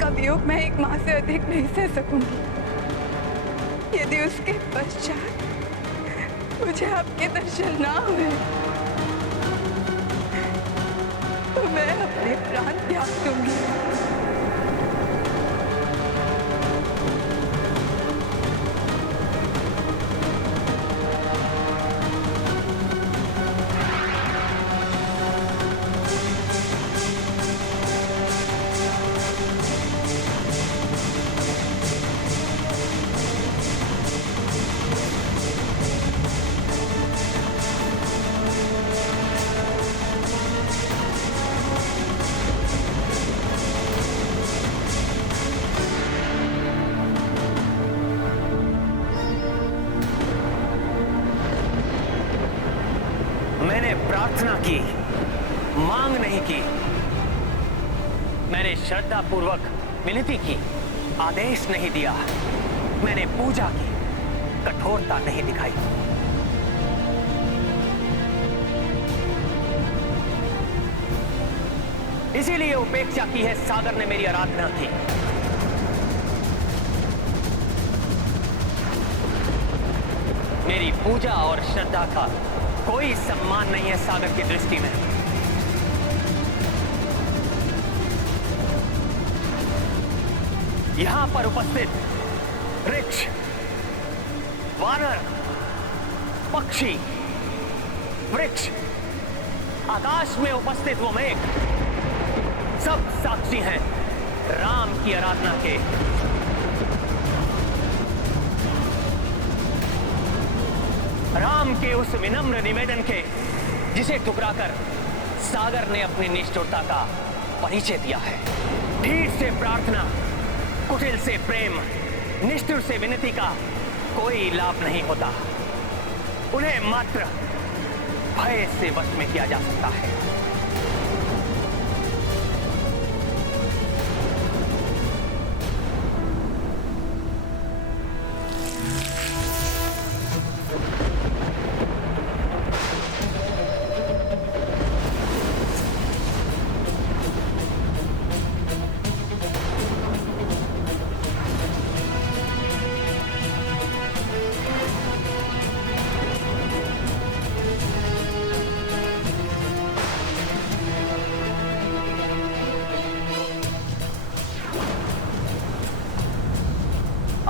उसका वियोग मैं एक माह से अधिक नहीं सह सकूंगी। यदि उसके पश्चात मुझे आपके दर्शन ना हुए तो मैं अपने प्राण त्याग दूंगी। मैंने प्रार्थना की, मांग नहीं की। मैंने श्रद्धा पूर्वक विनती की, आदेश नहीं दिया। मैंने पूजा की, कठोरता नहीं दिखाई। इसीलिए उपेक्षा की है सागर ने मेरी आराधना की। मेरी पूजा और श्रद्धा का कोई सम्मान नहीं है सागर की दृष्टि में। यहां पर उपस्थित वृक्ष, वानर, पक्षी, वृक्ष, आकाश में उपस्थित वो मेघ, सब साक्षी हैं राम की आराधना के। राम के उस विनम्र निवेदन के जिसे ठुकराकर सागर ने अपनी निष्ठुरता का परिचय दिया है। ढीठ से प्रार्थना, कुटिल से प्रेम, निष्ठुर से विनती का कोई लाभ नहीं होता। उन्हें मात्र भय से वश में किया जा सकता है।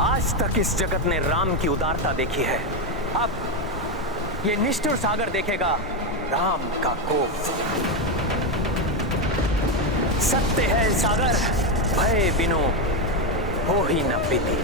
आज तक इस जगत ने राम की उदारता देखी है, अब ये निष्ठुर सागर देखेगा राम का कोप। सत्य है सागर, भय बिनु हो ही न प्रीति।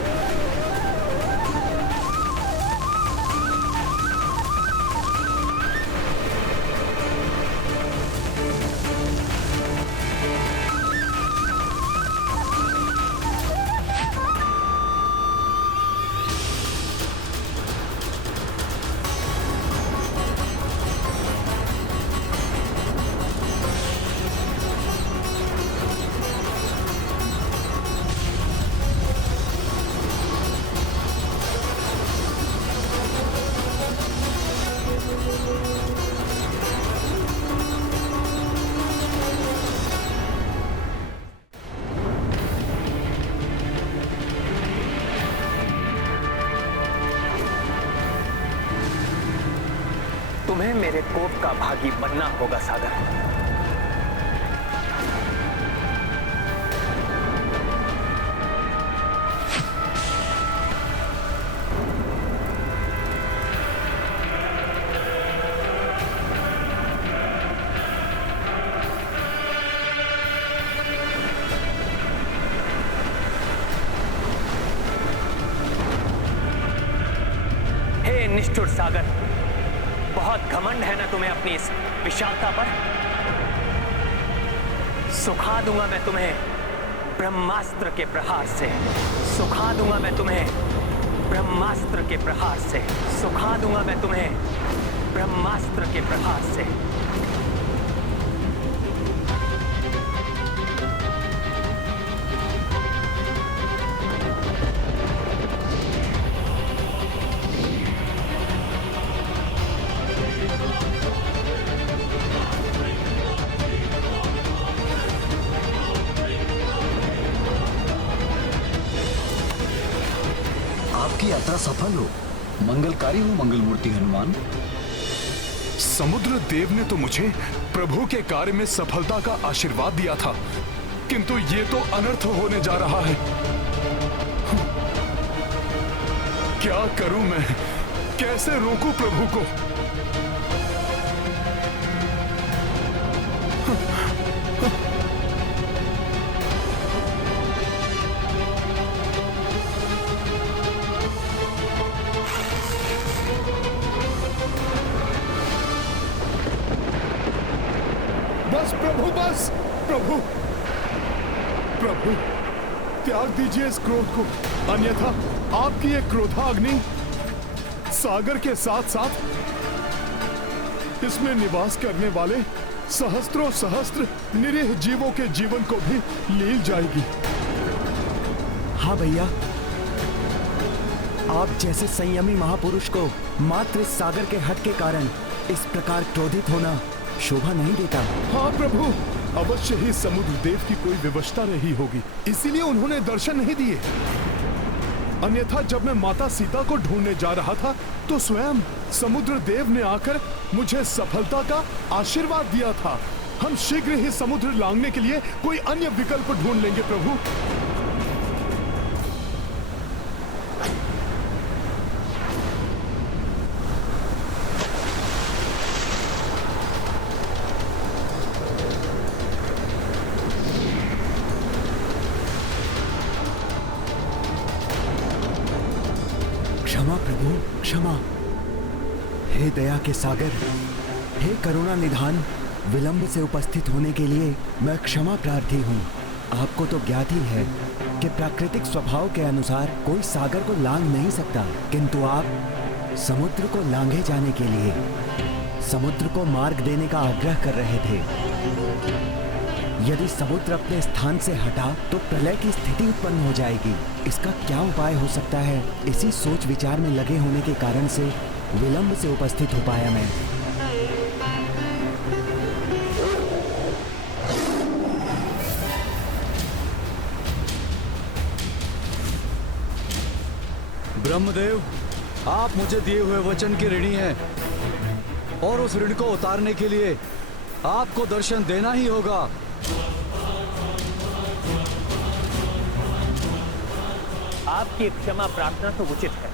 तुम्हें मेरे कोप का भागी बनना होगा सागर। हे निष्ठुर सागर, बहुत घमंड है ना तुम्हें अपनी इस विशालता पर। सुखा दूंगा मैं तुम्हें ब्रह्मास्त्र के प्रहार से, सुखा दूंगा मैं तुम्हें ब्रह्मास्त्र के प्रहार से, सुखा दूंगा मैं तुम्हें ब्रह्मास्त्र के प्रहार से। यात्रा सफल हो, मंगलकारी हो मंगल मूर्ति हनुमान। समुद्र देव ने तो मुझे प्रभु के कार्य में सफलता का आशीर्वाद दिया था, किंतु ये तो अनर्थ होने जा रहा है। क्या करूं मैं, कैसे रोकूं प्रभु को? बस प्रभु, बस प्रभु, प्रभु त्याग दीजिए इस क्रोध को, अन्यथा आपकी ये क्रोधाग्नि सागर के साथ साथ इसमें निवास करने वाले सहस्त्रों सहस्त्र निरीह जीवों के जीवन को भी लील जाएगी। हाँ भैया, आप जैसे संयमी महापुरुष को मात्र इस सागर के हट के कारण इस प्रकार क्रोधित होना शोभा नहीं देता। हाँ प्रभु, अवश्य ही समुद्र देव की कोई विवशता रही होगी, इसीलिए उन्होंने दर्शन नहीं दिए। अन्यथा जब मैं माता सीता को ढूंढने जा रहा था तो स्वयं समुद्र देव ने आकर मुझे सफलता का आशीर्वाद दिया था। हम शीघ्र ही समुद्र लांघने के लिए कोई अन्य विकल्प ढूंढ लेंगे प्रभु। क्षमा प्रभु, क्षमा। हे दया के सागर, हे करुणा निधान, विलंब से उपस्थित होने के लिए मैं क्षमा प्रार्थी हूँ। आपको तो ज्ञात ही है कि प्राकृतिक स्वभाव के अनुसार कोई सागर को लांघ नहीं सकता, किंतु आप समुद्र को लांघे जाने के लिए समुद्र को मार्ग देने का आग्रह कर रहे थे। यदि समुद्र अपने स्थान से हटा तो प्रलय की स्थिति उत्पन्न हो जाएगी। इसका क्या उपाय हो सकता है? इसी सोच विचार में लगे होने के कारण से विलंब से उपस्थित हो पाया मैं। ब्रह्मदेव, आप मुझे दिए हुए वचन के ऋणी हैं और उस ऋण को उतारने के लिए आपको दर्शन देना ही होगा। आपकी क्षमा प्रार्थना तो उचित है,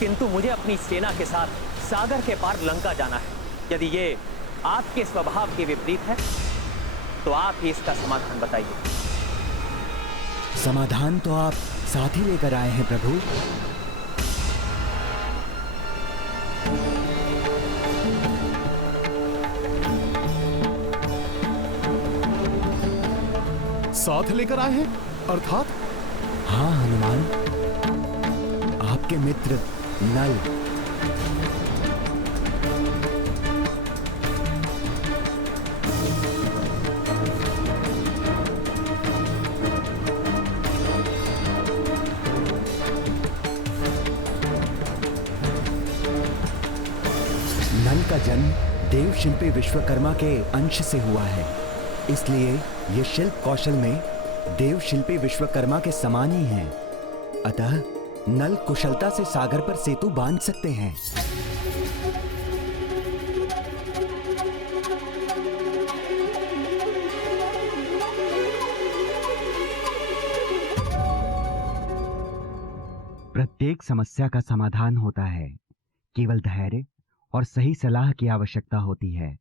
किंतु मुझे अपनी सेना के साथ सागर के पार लंका जाना है। यदि ये आपके स्वभाव के विपरीत है तो आप ही इसका समाधान बताइए। समाधान तो आप साथ ही लेकर आए हैं प्रभु। साथ लेकर आए हैं अर्थात? हाँ हनुमान, आपके मित्र नल। नल का जन्म देव शिल्पी विश्वकर्मा के अंश से हुआ है, इसलिए ये शिल्प कौशल में देव शिल्पी विश्वकर्मा के समान ही हैं। अतः नल कुशलता से सागर पर सेतु बांध सकते हैं। प्रत्येक समस्या का समाधान होता है, केवल धैर्य और सही सलाह की आवश्यकता होती है।